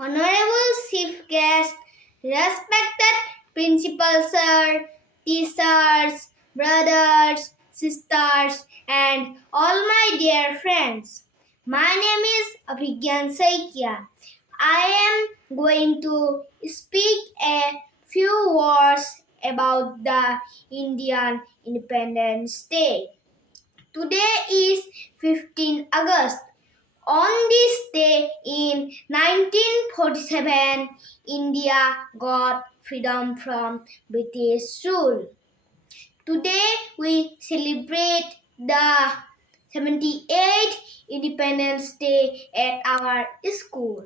Honorable Chief Guest, respected Principal Sir, teachers, brothers, sisters, and all my dear friends. My name is Abhigyan Saikia. I am going to speak a few words about the Indian Independence Day. Today is 15 August. On this day in 1947, India got freedom from British rule. Today we celebrate the 78th Independence Day at our school.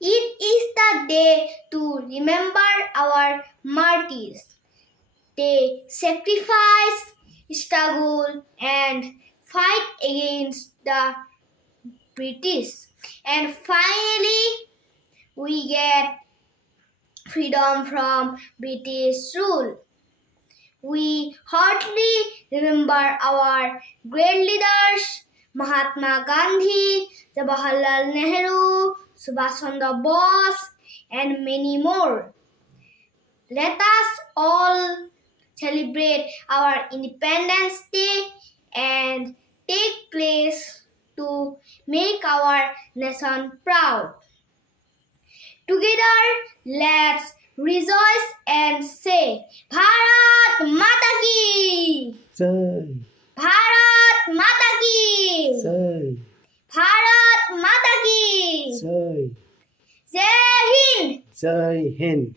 It is the day to remember our martyrs. They sacrifice, struggle, and fight against the British. And finally, we get freedom from British rule. We heartily remember our great leaders, Mahatma Gandhi, Jawaharlal Nehru, Subhash Chandra Bose, and many more. Let us all celebrate our Independence Day and take place to make our nation proud. Together, let's rejoice and say, Bharat Mata Ki! Jai, Bharat Mata Ki! Jai, Bharat Mata Ki! Jai, Jai Hind! Jai Hind.